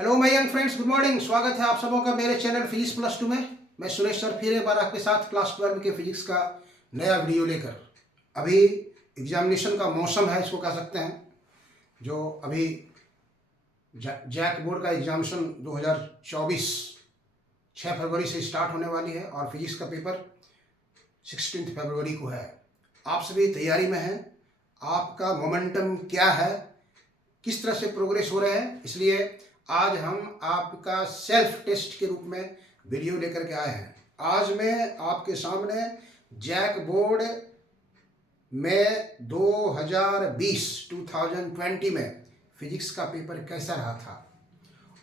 Hello my young friends, good morning. स्वागत है आप सबों का मेरे चैनल फिजिक्स प्लस टू में। मैं सुरेश सर फिर एक बार आपके साथ क्लास 12 के फिजिक्स का नया वीडियो लेकर। अभी एग्जामिनेशन का मौसम है, इसको कह सकते हैं। जो अभी जैक बोर्ड का एग्जामिनेशन 2024 6 फरवरी से स्टार्ट होने वाली है और फिजिक्स का पेपर 16 फरवरी को है। आप सभी तैयारी में हैं। आपका मोमेंटम क्या है, किस तरह से प्रोग्रेस हो रहे हैं, इसलिए आज हम आपका सेल्फ टेस्ट के रूप में वीडियो लेकर के आए हैं। आज मैं आपके सामने जैक बोर्ड में 2020 में फिजिक्स का पेपर कैसा रहा था,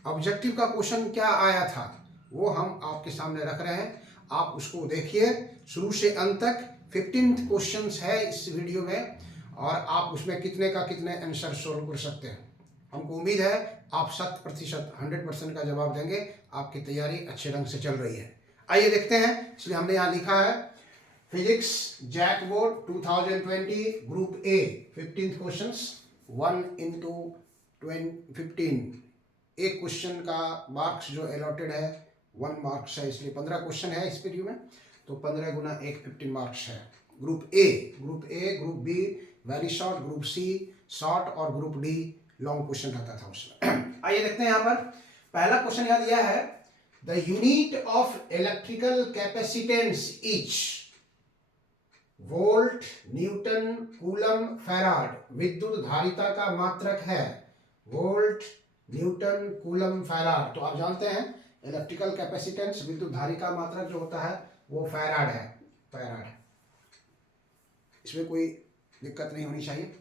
ऑब्जेक्टिव का क्वेश्चन क्या आया था, वो हम आपके सामने रख रहे हैं। आप उसको देखिए शुरू से अंत तक। 15 क्वेश्चंस है इस वीडियो में और आप उसमें कितने का कितने आंसर सोल्व कर सकते हैं। हमको उम्मीद है आप 100% का जवाब देंगे। आपकी तैयारी अच्छे ढंग से चल रही है। आइए देखते हैं। इसलिए हमने यहाँ लिखा है physics JAC board 2020 group A 15 questions 1 into 15। एक क्वेश्चन का मार्क्स जो अलॉटेड है 1 मार्क्स है, इसलिए 15 क्वेश्चन है इस वीडियो में। तो 15 गुना 1 15 मार्क्स है। Group A, group B very short, group C short और ग्रुप डी लॉन्ग क्वेश्चन रहता था उसमें। आइए देखते हैं। यहाँ पर पहला क्वेश्चन यहाँ दिया है, the unit of electrical capacitance etch volt, Newton, coulomb, farad. विद्युत धारिता का मात्रक है वोल्ट, न्यूटन, कूलम, फैराड। तो आप जानते हैं इलेक्ट्रिकल कैपेसिटेंस विद्युत धारिता का मात्रक जो होता है वो फैराड है। फैराड, इसमें कोई दिक्कत नहीं होनी चाहिए।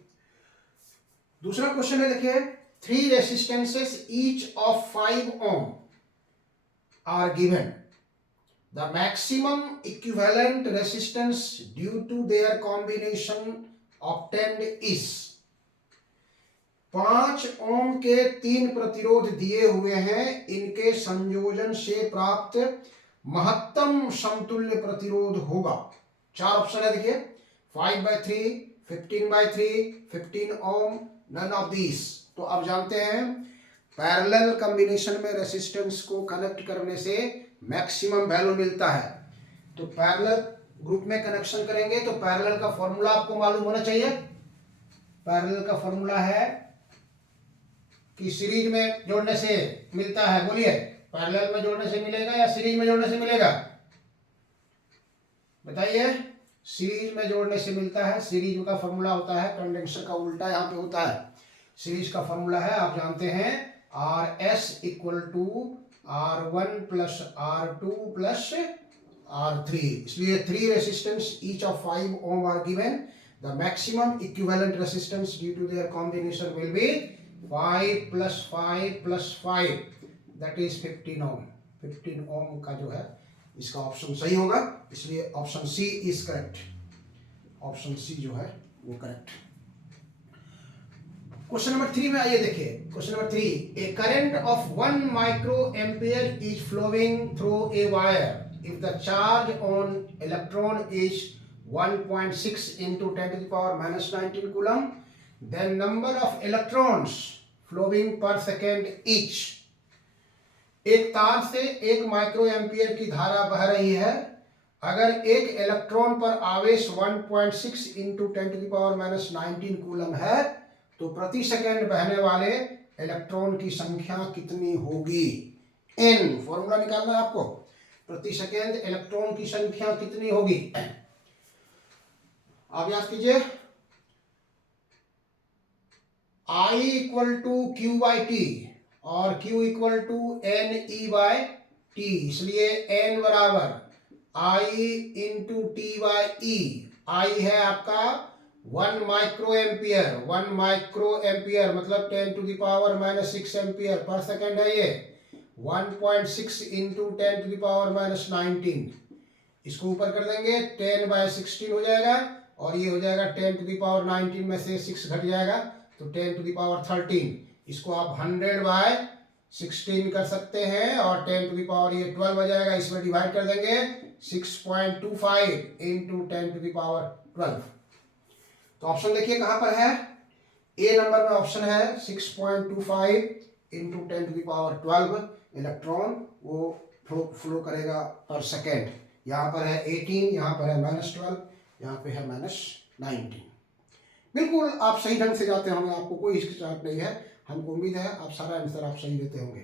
दूसरा क्वेश्चन है, देखिए 3 resistances each of 5 ohm are given. The maximum equivalent resistance due to their combination obtained is. 5 ohm के 3 प्रतिरोध दिए हुए हैं, इनके संयोजन से प्राप्त महत्तम समतुल्य प्रतिरोध होगा। 4 ऑप्शन है, देखिए 5/3, 15/3, 15 ओम, नन ऑफ दीज। तो आप जानते हैं पैरेलल कॉम्बिनेशन में रेसिस्टेंस को कनेक्ट करने से मैक्सिमम वैल्यू मिलता है। तो पैरेलल ग्रुप में कनेक्शन करेंगे तो पैरेलल का फॉर्मूला आपको मालूम होना चाहिए। पैरेलल का फॉर्मूला है कि सीरीज में जोड़ने से मिलता है। बोलिए, पैरेलल में जोड़ने से मिलेगा या सीरीज में जोड़ने से मिलेगा? बताइए। सीरीज में जोड़ने से मिलता है। सीरीज का फॉर्मूला होता है, कंडेंसर का उल्टा यहाँ पे होता है। सीरीज का फॉर्मूला है, आप जानते हैं, RS equal to R1 plus R2 plus R3। इसलिए 3 resistance each of 5 ohm are given. The maximum equivalent resistance due to their combination will be 5 plus 5 plus 5, that is 15 ohm। 15 ohm का जो है इसका option सही होगा, इसलिए option C is correct. Option C जो है वो करेक्ट। क्वेश्चन नंबर 3 में आइए देखिए। Question number 3, a current of 1 micro ampere is flowing through a wire if the charge on electron is 1.6 into 10 to the power minus 19 coulomb, then number of electrons flowing per second each। एक तार से 1 micro ampere की धारा बह रही है। अगर एक इलेक्ट्रॉन पर आवेश 1.6 into 10 to the power minus 19 coulomb है तो प्रति सेकंड बहने वाले इलेक्ट्रॉन की संख्या कितनी होगी? n फॉर्मूला निकालना है आपको। प्रति सेकंड इलेक्ट्रॉन की संख्या कितनी होगी? आप याद कीजिए, I equal to Q by T और Q equal to NE by T. इसलिए N बराबर I into T by E. I है आपका 1 माइक्रो एम्पियर। 1 माइक्रो एम्पियर मतलब 10 to the power minus 6 ampere per second है। ये 1.6 into 10 to the power minus 19। इसको ऊपर कर देंगे, 10/16 हो जाएगा और ये हो जाएगा 10 टू द पावर 19 में से 6 घट जाएगा तो 10 टू द पावर 13। इसको आप 100/16 कर सकते हैं और 10 टू द पावर ये 12 हो जाएगा। इसमें डिवाइड कर देंगे 6.25 इंटू 10 टू द पावर 12। तो ऑप्शन देखिए कहां पर है। ए नंबर में ऑप्शन है 6.25 इंटू 10⁻12 इलेक्ट्रॉन वो फ्लो करेगा पर सेकेंड। यहाँ पर है 18, यहाँ पर है -12, यहाँ पे है -19। बिल्कुल आप सही ढंग से जाते होंगे, आपको कोई हिचकिचाहट नहीं है। हमको उम्मीद है आप सारा आंसर आप सही देते होंगे।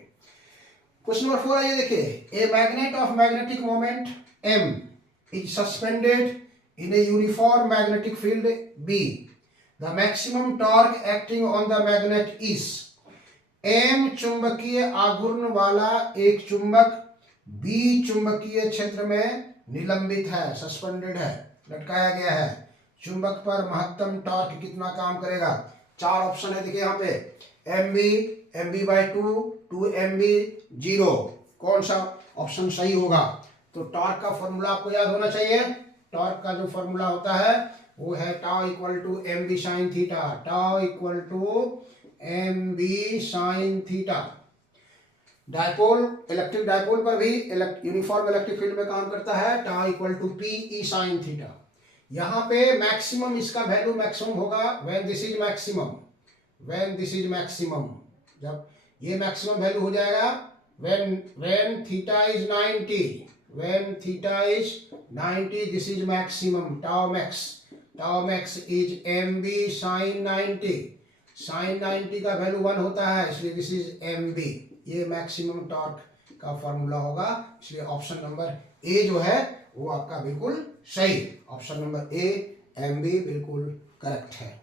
क्वेश्चन नंबर 4 आइए देखिए। A magnet of magnetic moment M is suspended in a uniform magnetic field B। The maximum torque acting on the magnet is. M चुंबकीय आघूर्ण वाला एक चुंबक B चुंबकीय क्षेत्र में निलंबित है, सस्पेंडेड है, लटकाया गया है। चुंबक पर महत्तम टॉर्क कितना काम करेगा? 4 ऑप्शन है देखिए यहाँ पे, mb/2, 2mb, 0। कौन सा ऑप्शन सही होगा? तो टॉर्क का फॉर्मूला आपको याद होना चाहिए। टॉर्क का जो फॉर्मूला होता है वो है tau equal to mb sin theta. Tau equal to mb sin theta. Dipole, electric dipole पर भी यूनिफॉर्म इलेक्ट्रिक फील्ड में काम करता है, tau equal to pe sin theta. यहाँ पे मैक्सिमम, इसका वैल्यू मैक्सिमम होगा when this is maximum, when this is maximum. जब ये मैक्सिमम वैल्यू हो जाएगा when theta is 90, when theta is 90 this is maximum. Tau max is mb sin 90। sin 90 का value 1 होता है, इसलिए दिस इज mb। ये मैक्सिमम टॉर्क का फॉर्मूला होगा, इसलिए ऑप्शन नंबर ए जो है वो आपका बिल्कुल सही। ऑप्शन नंबर ए mb बिल्कुल करेक्ट है।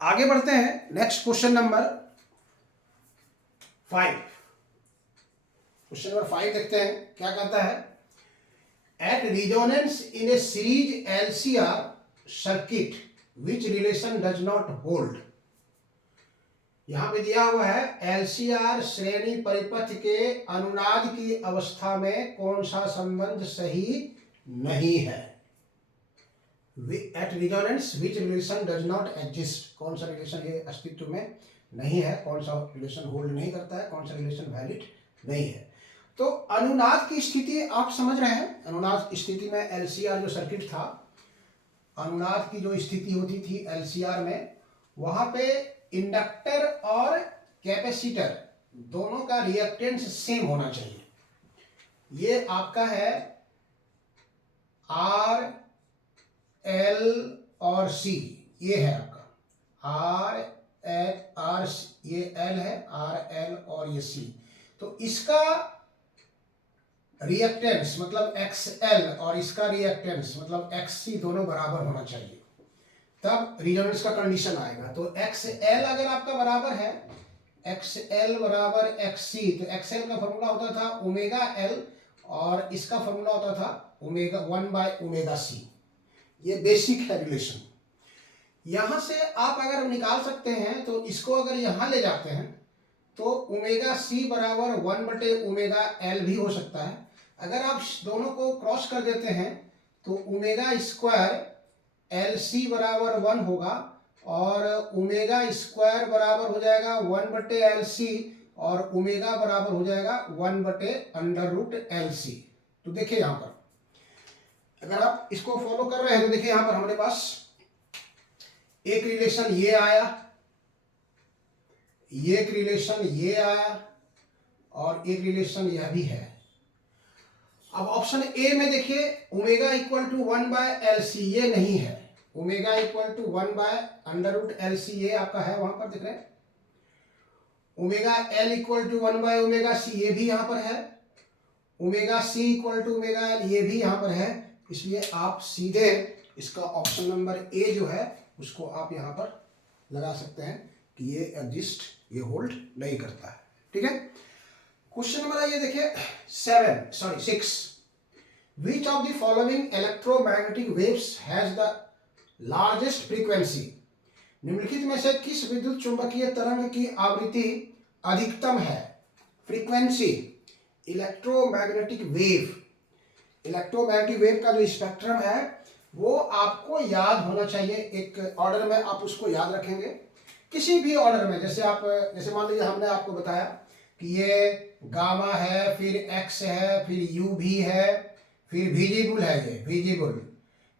आगे बढ़ते हैं। Next question number 5। Question number 5 देखते हैं क्या कहता है। At resonance in a series LCR circuit which relation does not hold. यहां पे दिया हुआ है LCR श्रेणी परिपथ के अनुनाद की अवस्था में कौन सा संबंध सही नहीं है। At resonance which relation does not exist, कौन सा रिलेशन ये अस्तित्व में नहीं है, कौन सा रिलेशन होल्ड नहीं करता है, कौन सा रिलेशन वैलिड नहीं है। तो अनुनाद की स्थिति आप समझ रहे हैं। अनुनाद स्थिति में LCR जो सर्किट था, अनुनाद की जो स्थिति होती थी LCR में, वहां पे इंडक्टर और कैपेसिटर दोनों का रिएक्टेंस सेम होना चाहिए। ये आपका है R, L और C, ये है आपका R, ये L है, R, L और ये C। तो इसका रिएक्टेंस मतलब XL और इसका रिएक्टेंस मतलब XC दोनों बराबर होना चाहिए, तब रिजोनेंस का कंडीशन आएगा। तो XL अगर आपका बराबर है, XL बराबर XC, तो XL का फॉर्मूला होता था ओमेगा L और इसका फॉर्मूला होता था ओमेगा 1/ωc। ये बेसिक है रिलेशन। यहां से आप अगर निकाल सकते हैं तो इसको अगर यहां ले जाते हैं तो ओमेगा C बराबर 1/ωL भी हो सकता है। अगर आप दोनों को क्रॉस कर देते हैं तो ओमेगा स्क्वायर LC बराबर 1 होगा और ओमेगा स्क्वायर बराबर हो जाएगा 1/LC और ओमेगा बराबर हो जाएगा 1/√LC। तो देखिए यहां पर अगर आप इसको फॉलो कर रहे हैं तो देखिए यहां पर हमारे पास एक रिलेशन ये आया, ये एक रिलेशन ये आया और एक रिलेशन यह भी है। अब ऑप्शन ए में देखिए ओमेगा इक्वल टू 1/LC, ये नहीं है। ओमेगा इक्वल टू 1/√LC ये आपका है, वहां पर दिख रहे हैं। Omega L equal to 1/ωc ये भी यहां पर है। Omega C equal to omega L ये भी यहां पर है। इसलिए आप सीधे इसका ऑप्शन नंबर ए जो है उसको आप यहां पर लगा सकते हैं कि ये एग्जिस्ट, ये होल्ड नहीं करता है। ठीक है। क्वेश्चन नंबर ये देखिए 6। Which of the following electromagnetic waves has the largest frequency? निम्नलिखित में से किस विद्युत चुंबकीय तरंग की आवृत्ति अधिकतम है? Frequency, electromagnetic wave. Electromagnetic wave का जो स्पेक्ट्रम है वो आपको याद होना चाहिए। एक ऑर्डर में आप उसको याद रखेंगे, किसी भी ऑर्डर में। जैसे मान लीजिए हमने आपको बताया कि ये गामा है, फिर एक्स है, फिर यू भी है, फिर विजिबल है, ये विजिबल,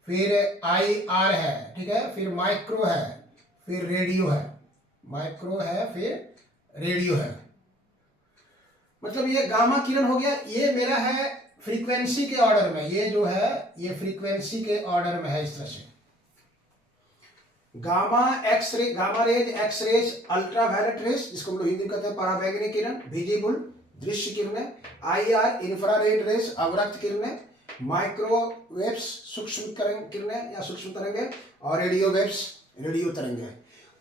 फिर IR है, ठीक है, फिर माइक्रो है, फिर रेडियो है, माइक्रो है, फिर रेडियो है। मतलब ये गामा किरण हो गया, ये मेरा है फ्रीक्वेंसी के ऑर्डर में, ये जो है ये फ्रीक्वेंसी के ऑर्डर में है इस तरह से। Gamma X ray, gamma rays, X rays, ultraviolet rays जिसको हम लोग हिंदी में कहते हैं पराबैंगनी किरण, विजिबल दृश्य किरणें, IR इंफ्रारेड रेज अवरक्त किरणें, माइक्रोवेव्स सूक्ष्म किरणें या सूक्ष्म तरंगें, और रेडियो वेव्स रेडियो तरंगें।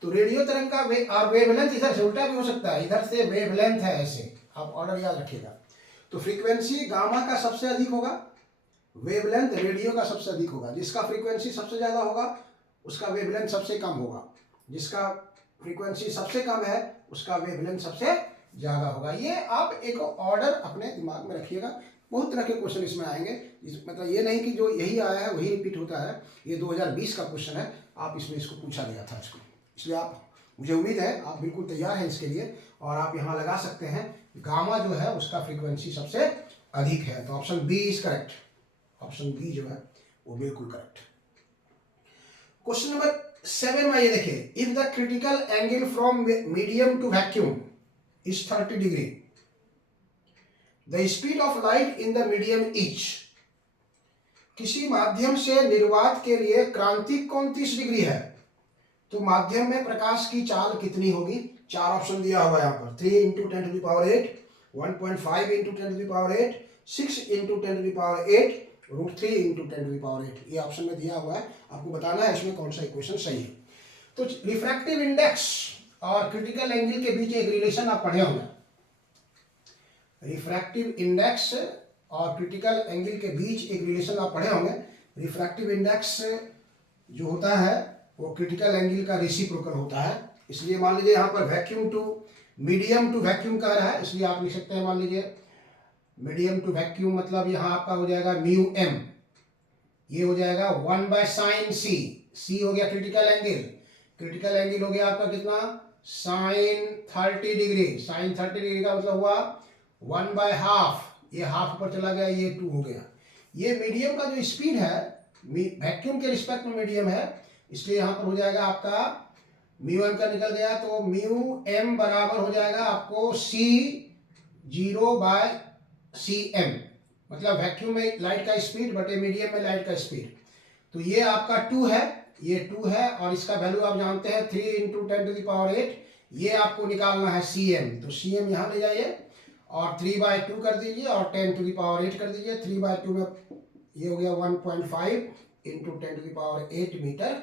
तो रेडियो तरंग का और वेवलेंथ इधर से उल्टा भी हो सकता है, इधर से वेवलेंथ है ऐसे, आप ऑर्डर याद रखिएगा। तो फ्रीक्वेंसी गामा का सबसे अधिक होगा, वेवलेंथ रेडियो का सबसे अधिक होगा। जिसका फ्रीक्वेंसी सबसे ज़्यादा होगा उसका वेवलेंथ सबसे कम होगा, जिसका फ्रीक्वेंसी सबसे कम है उसका वेवलेंथ सबसे ज़्यादा होगा। ये आप एक ऑर्डर अपने दिमाग में रखिएगा। बहुत तरह के क्वेश्चन इसमें आएंगे, मतलब ये नहीं कि जो यही आया है वही रिपीट होता है। ये 2020 का क्वेश्चन है, आप इसमें इसको पूछा गया था इसको, इसलिए आप, मुझे उम्मीद है आप बिल्कुल तैयार हैं इसके लिए, और आप यहाँ लगा सकते हैं गामा जो है उसका फ्रीक्वेंसी सबसे अधिक है। तो option B is correct, option B जो है वो बिल्कुल करेक्ट। क्वेश्चन नंबर 7 में ये देखिए, if the critical angle from medium to vacuum is 30 degree, the speed of light in the medium is, किसी माध्यम से निर्वात के लिए क्रांतिक कोण 30 डिग्री है, तो माध्यम में प्रकाश की चाल कितनी होगी? 4 ऑप्शन दिया हुआ है यहाँ पर, 3 into 10 to the power 8, 1.5 into 10 to the power 8, 6 into 10 to the power 8, √3 into 10 to the power 8। ये ऑप्शन में दिया हुआ है, आपको बताना है इसमें कौन सा इक्वेशन सही है। तो रिफ्रैक्टिव इंडेक्स और क्रिटिकल एंगल के बीच एक रिलेशन आप पढ़े होंगे। रिफ्रैक्टिव इंडेक्स और क्रिटिकल एंगल के बीच एक रिलेशन आप पढ़े होंगे। रिफ्रैक्टिव इंडेक्स जो होता है वो क्रिटिकल एंगल का रेसिप्रोकल होता है। इसलिए मान लीजिए यहाँ पर vacuum to medium to vacuum कह रहा है, इसलिए आप लिख सकते हैं, मान लीजिए मीडियम टू वैक्यूम मतलब यहाँ आपका हो जाएगा म्यू एम, ये हो जाएगा 1/sin c, c हो गया क्रिटिकल एंगल, क्रिटिकल एंगल हो गया आपका कितना, sin 30 डिग्री, sin 30 डिग्री का मतलब हुआ 1/2, ये हाफ पर चला गया, ये 2 हो गया। ये मीडियम का जो स्पीड है वैक्यूम के रिस्पेक्ट में मीडियम है, इसलिए यहाँ पर हो जाएगा आपका म्यू एम का निकल गया, तो म्यू एम बराबर हो जाएगा आपको C0/Cm, मतलब वैक्यूम में लाइट का स्पीड बटे मीडियम में लाइट का स्पीड। तो ये आपका 2 है, ये 2 है, और इसका वैल्यू आप जानते हैं 3 इंटू 10 टू द पावर 8, ये आपको निकालना है Cm, तो Cm यहाँ ले जाइए और 3/2 कर दीजिए और 10 टू द पावर 8 कर दीजिए। 3/2 में ये हो गया 1.5 into 10 to the power 8 metre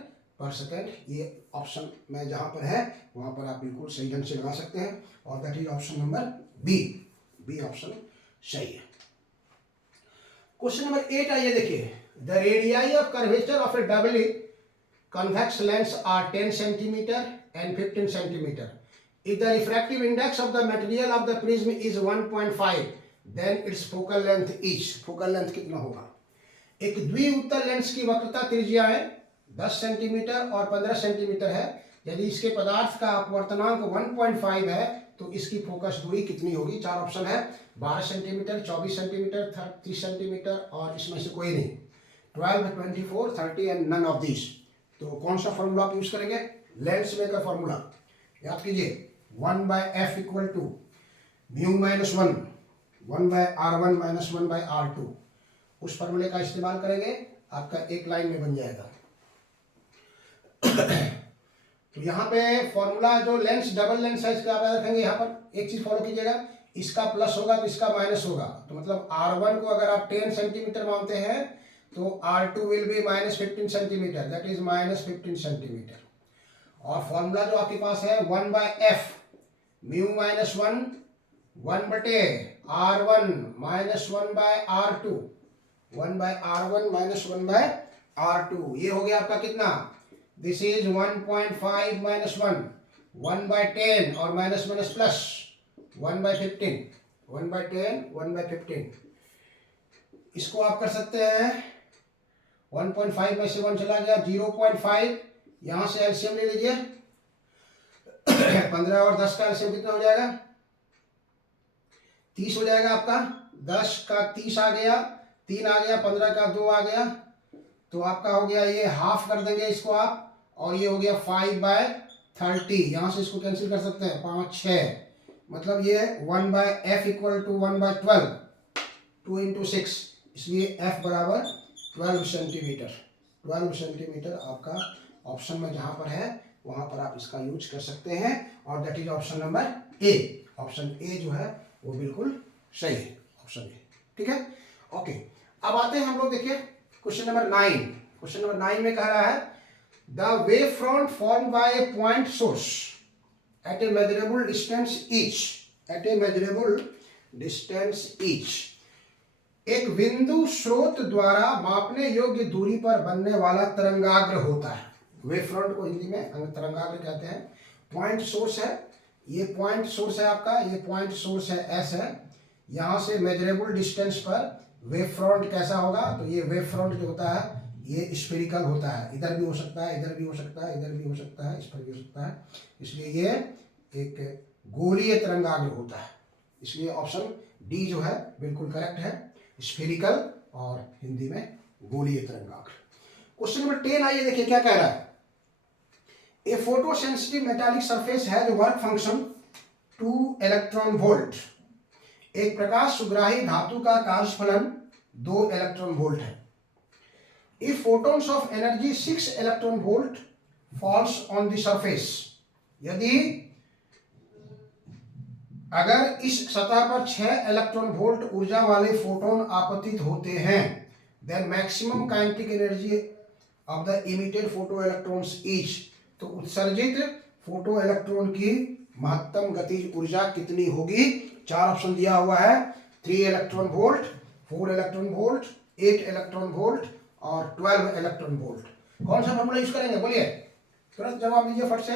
per second. ये ऑप्शन में जहाँ पर है वहाँ पर आप बिल्कुल सही ढंग से लगा सकते हैं, और that is option number B, B option सही है। क्वेश्चन नंबर 8 आइए देखिए, the radii of curvature of a doubly convex lens are 10 centimetre and 15 centimetre. If the refractive index of the material of the prism is 1.5, then its focal length is, focal length कितना होगा? एक द्विउत्तल lens की वक्रता त्रिज्याएं 10 centimetre और 15 centimetre है। यदि इसके पदार्थ का अपवर्तनांक 1.5 है तो इसकी फोकस दूरी कितनी होगी? 4 ऑप्शन है, 12 सेंटीमीटर, 24 सेंटीमीटर, 30 सेंटीमीटर, और इसमें से कोई नहीं, 12, 24, 30 एंड नन ऑफ दिस। तो कौन सा फॉर्मूला आप यूज करेंगे? लेंस में का फॉर्मूला याद कीजिए, 1/f equal to mu minus 1, 1/r1 minus 1/r2, उस फॉर्मूले का इस्तेमाल करेंगे, आपका एक लाइन में बन जाएगा। तो यहाँ पे फॉर्मूला जो लेंस डबल लेंस है इसका आप याद रखेंगे। यहाँ पर एक चीज फॉलो कीजिएगा, इसका प्लस होगा तो इसका माइनस होगा, तो मतलब r1 को अगर आप 10 सेंटीमीटर मानते हैं तो r2 will be -15 centimetre, that is -15 centimetre. और फॉर्मूला जो आपके पास है 1/f mu minus 1, 1/r1 minus 1/r2, 1/r1 minus 1/r2, ये हो गया आपका कितना? दिस इज 1.5 माइनस 1, 1/10 और माइनस माइनस प्लस 1/15, 1/10, 1/15। इसको आप कर सकते हैं 1.5 में से 1 चला गया, 0.5, यहां से एलसीएम ले लीजिए 15 और 10 का एलसीएम कितना हो जाएगा? 30 हो जाएगा आपका। 10 का 30 आ गया, 3 आ गया, 15 का 2 आ गया, तो आपका हो गया, ये हाफ कर देंगे इसको आप, और ये हो गया 5/30। यहाँ से इसको कैंसिल कर सकते हैं, 5 6, मतलब ये 1/f इक्वल टू 1/12, 2 इंटू 6, इसलिए f बराबर 12 सेंटीमीटर। 12 सेंटीमीटर आपका ऑप्शन में जहाँ पर है वहाँ पर आप इसका यूज कर सकते हैं, और that is option number A. Option A जो है वो बिल्कुल सही है, ऑप्शन ए। ठीक है, ओके। अब आते हैं हम लोग, देखिए क्वेश्चन नंबर 9। क्वेश्चन नंबर 9 में कह रहा है the wave front form by a point source at a measurable distance each, at a measurable distance each, एक बिंदु स्रोत द्वारा मापने योग्य दूरी पर बनने वाला तरंगाग्र होता है। वेव फ्रंट को हिंदी में तरंगाग्र कहते हैं। पॉइंट सोर्स है, ये पॉइंट सोर्स है आपका, ये पॉइंट सोर्स है एस है, यहाँ से मेजरेबल डिस्टेंस पर वेव फ्रंट कैसा होगा, तो ये वेव फ्रंट जो होता है ये स्फेरिकल होता है, इधर भी हो सकता है, इधर भी हो सकता है, इधर भी हो सकता है, इस पर भी हो सकता है, इसलिए ये एक गोलीय तरंगाग्र होता है। इसलिए ऑप्शन डी जो है बिल्कुल करेक्ट है, स्फेरिकल और हिंदी में गोलीय तरंगाग्र। क्वेश्चन नंबर 10 आइए, देखिए क्या कह रहा है। A photo sensitive metallic surface has work function 2 electron volt. एक प्रकाश सुग्राही धातु का कार्यफलन 2 इलेक्ट्रॉन वोल्ट है। If photons of energy 6 electron volt falls on the surface, यदि अगर इस सतह पर 6 इलेक्ट्रॉन वोल्ट ऊर्जा वाले फोटोन आपतित होते हैं, then maximum kinetic energy of the emitted photo electrons each, तो उत्सर्जित फोटो इलेक्ट्रॉन की महत्तम गतिज ऊर्जा कितनी होगी। 4 ऑप्शन दिया हुआ है, 3 electron volt, 4 electron volt, 8 electron volt और 12 इलेक्ट्रॉन वोल्ट। कौन सा फॉर्मूला यूज करेंगे, बोलिए, तुरंत जवाब दीजिए फट से।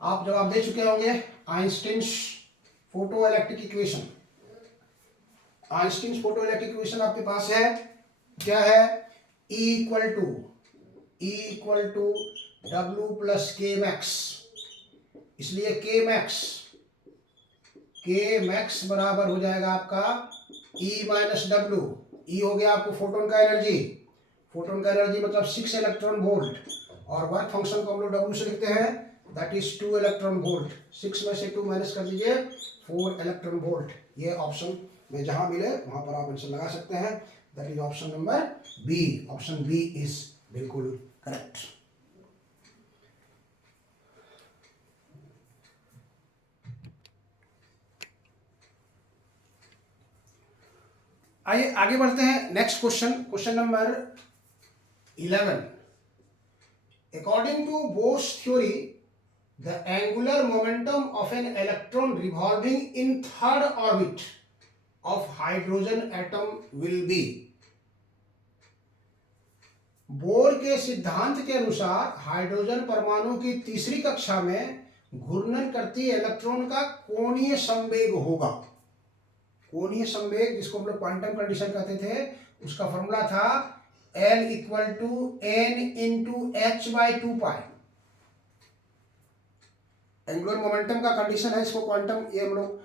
आप जवाब दे चुके होंगे, Einstein's photo electric equation. Einstein's photo electric equation आपके पास है, क्या है, E equal to W plus K max. इसलिए के मैक्स बराबर हो जाएगा आपका E माइनस डब्ल्यू। ई हो गया आपको फोटोन का एनर्जी, फोटोन का एनर्जी मतलब 6 इलेक्ट्रॉन वोल्ट, और वर्क फंक्शन को हम लोग डब्ल्यू से लिखते हैं, दैट इज 2 इलेक्ट्रॉन वोल्ट। 6 में से 2 माइनस कर दीजिए, 4 इलेक्ट्रॉन वोल्ट। ये ऑप्शन में जहां मिले वहां पर आप आंसर लगा सकते हैं, that is option number B. Option B is बिल्कुल करेक्ट। आइए आगे बढ़ते हैं, next question, question number 11। According to Bohr's theory, the angular momentum of an electron revolving in third orbit of hydrogen atom will be. Bohr के सिद्धांत के अनुसार hydrogen परमाणु की तीसरी कक्षा में घूर्णन करती इलेक्ट्रॉन का कोणीय संवेग होगा। कोणीय संवेग, जिसको हम लोग क्वांटम कंडीशन कहते थे, उसका फॉर्मूला था L equal to N into h/2π। Angular momentum का कंडीशन है, इसको क्वांटम, ये हम लोग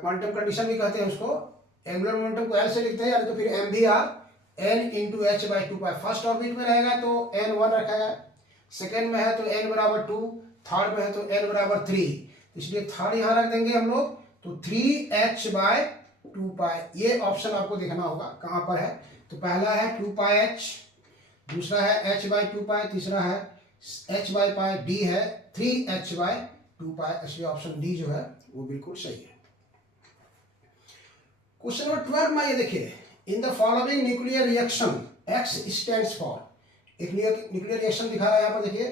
क्वांटम कंडीशन भी कहते हैं उसको। एंगुलर मोमेंटम को L से लिखते हैं, या तो फिर mvr N into h/2π। First orbit में रहेगा तो N1 रखा है, सेकेंड में है तो N बराबर 2, थर्ड में है तो N बराबर 3, इसलिए थर्ड यहाँ रख देंगे हम लोग, तो 3h/2π। ये ऑप्शन आपको देखना होगा कहाँ पर है, तो पहला है 2πh, दूसरा है h/2π, तीसरा है h/π, डी है 3h/2π, इसलिए ऑप्शन डी जो है वो बिल्कुल सही है। क्वेश्चन नंबर 12 में ये देखिए, in the following nuclear reaction X stands for. एक न्यूक्लियर रिएक्शन दिखा रहा है यहाँ पर, देखिए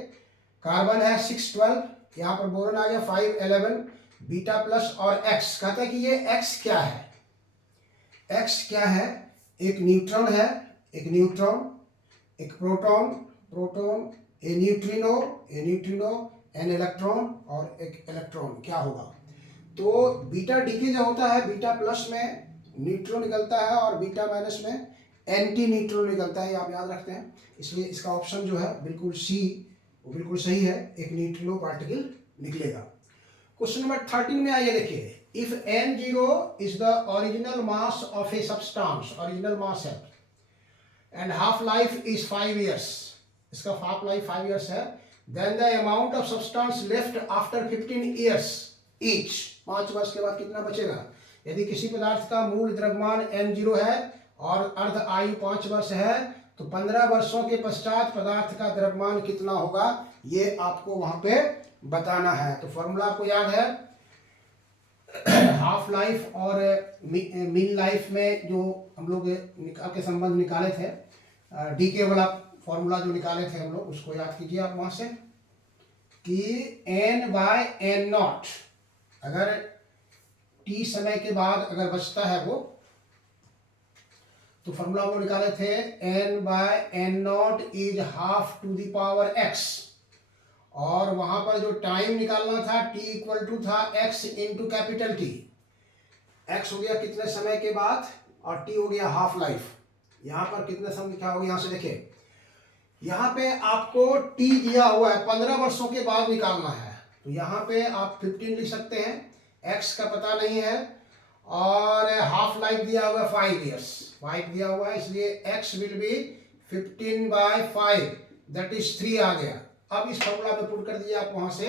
कार्बन है 612, यहाँ पर बोरॉन आ गया 511, बीटा प्लस और X। कहता है कि ये X क्या है, X क्या है, एक न्यूट्रॉन है, एक न्यूट्रॉन, एक proton, A neutrino, an electron और एक इलेक्ट्रॉन, क्या होगा। तो बीटा डीके जो होता है, बीटा प्लस में न्यूट्रॉन निकलता है और बीटा माइनस में एंटी न्यूट्रॉन निकलता है, आप याद रखते हैं। इसलिए इसका ऑप्शन जो है बिल्कुल सी, वो बिल्कुल सही है, एक न्यूट्रिनो पार्टिकल निकलेगा। क्वेश्चन नंबर 13 में आइए, देखिए, if N0 is the original mass of a substance, original mass है, and half life is 5 years, इसका हाफ लाइफ 5 ईयर्स है। Then the amount of substance left after 15 years each, 5 वर्ष के बाद कितना बचेगा। यदि किसी पदार्थ का मूल द्रव्यमान n0 है और अर्ध आयु 5 वर्ष है तो 15 वर्षों के पश्चात पदार्थ का द्रव्यमान कितना होगा, ये आपको वहां पे बताना है। तो फॉर्मूला आपको याद है, हाफ लाइफ और मीन लाइफ में जो हम लोग के संबंध निकाले थे, डीके वाला फॉर्मूला जो निकाले थे हम लोग, उसको याद कीजिए आप वहां से कि n/n0 अगर t समय के बाद अगर बचता है वो, तो फॉर्मूला वो निकाले थे n/n0 is half to the power x, और वहां पर जो टाइम निकालना था t इक्वल टू था x into capital T। x हो गया कितने समय के बाद और t हो गया हाफ लाइफ। यहां पर कितने समय क्या होगा, यहां से देखिए, यहां पे आपको t दिया हुआ है 15 वर्षों के बाद निकालना है, तो यहां पे आप 15 लिख सकते हैं, x का पता नहीं है, और हाफ लाइफ दिया हुआ है 5 ईयर्स, 5 दिया हुआ है, इसलिए x will be 15/5 that is 3 आ गया। अब इस फॉर्मूला में पुट कर दीजिए आप वहां से,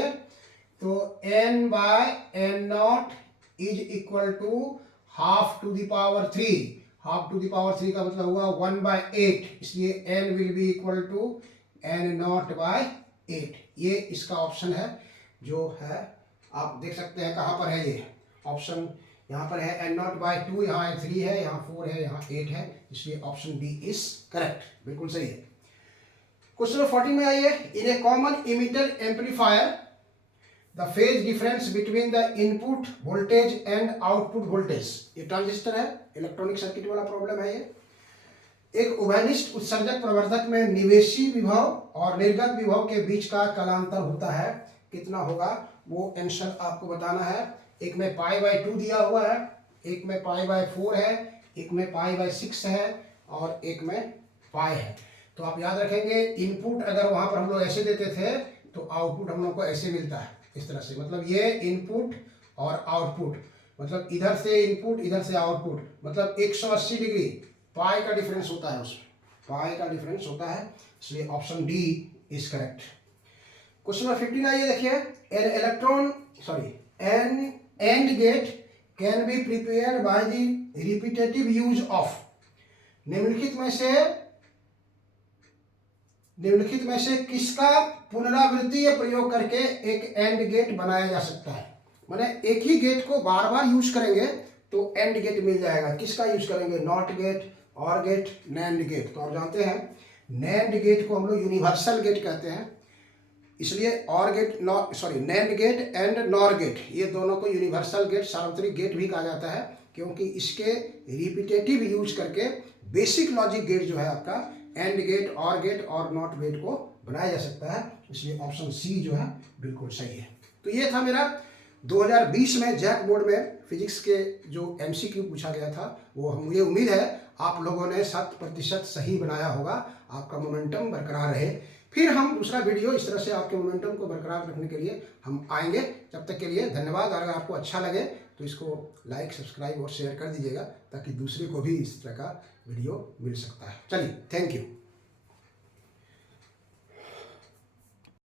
तो n/n0 is equal to half to the power 3, half to the power 3 का मतलब हुआ 1/8, इसलिए n will be equal to n0/8। ये इसका ऑप्शन है जो है, आप देख सकते हैं कहाँ पर है ये ऑप्शन, यहाँ पर है n0/2, यहाँ 3 है, यहाँ 4 है, यहाँ 8 है, इसलिए ऑप्शन बी इज करेक्ट, बिल्कुल सही है। क्वेश्चन नंबर 14 में आइए, in a common emitter amplifier the phase difference between the input voltage and output voltage, ये ट्रांजिस्टर है, इलेक्ट्रॉनिक सर्किट वाला प्रॉब्लम है ये। एक उभयनिष्ठ उत्सर्जक प्रवर्धक में निवेशी विभव और निर्गत विभव के बीच का कालांतर होता है, कितना होगा वो आंसर आपको बताना है। एक में π/2 दिया हुआ है, एक में π/4 है, एक में π/6 है, और एक में पाई है। तो आप याद रखेंगे, इनपुट अगर वहां पर हम लोग ऐसे देते थे तो आउटपुट हम लोग को ऐसे मिलता है, इस तरह से, मतलब ये इनपुट और आउटपुट, मतलब इधर से इनपुट इधर से आउटपुट, मतलब 180 डिग्री पाई का डिफरेंस होता है, उसमें पाई का डिफरेंस होता है, इसलिए option D is correct. Question number 15 आइए देखिए, an AND gate can be prepared by the repetitive use of, निम्नलिखित में से किसका पुनरावृत्ति या प्रयोग करके एक एंड गेट बनाया जा सकता है। माने एक ही गेट को बार बार यूज करेंगे तो एंड गेट मिल जाएगा। किसका यूज करेंगे, नॉट गेट, और गेट, नैंड गेट। तो आप जानते हैं नैंड गेट को हम लोग यूनिवर्सल गेट कहते हैं, इसलिए और gate NAND gate and NOR gate, ये दोनों को यूनिवर्सल गेट, सार्वत्रिक गेट भी कहा जाता है, क्योंकि इसके रिपीटेटिव यूज करके बेसिक लॉजिक गेट जो है आपका एंड गेट, और गेट और नॉट गेट को बनाया जा सकता है, इसलिए ऑप्शन सी जो है बिल्कुल सही है। तो ये था मेरा 2020 में जैक बोर्ड में फिजिक्स के जो एमसीक्यू पूछा गया था, वो मुझे उम्मीद है आप लोगों ने 100% सही बनाया होगा, आपका मोमेंटम बरकरार रहे। फिर हम दूसरा वीडियो इस तरह से आपके मोमेंटम को बरकरार रखने के लिए हम आएंगे। जब तक के लिए धन्यवाद। अगर आपको अच्छा लगे तो इसको लाइक, सब्सक्राइब और शेयर कर दीजिएगा, ताकि दूसरे को भी इस तरह का वीडियो मिल सकता है। चलिए, थैंक यू।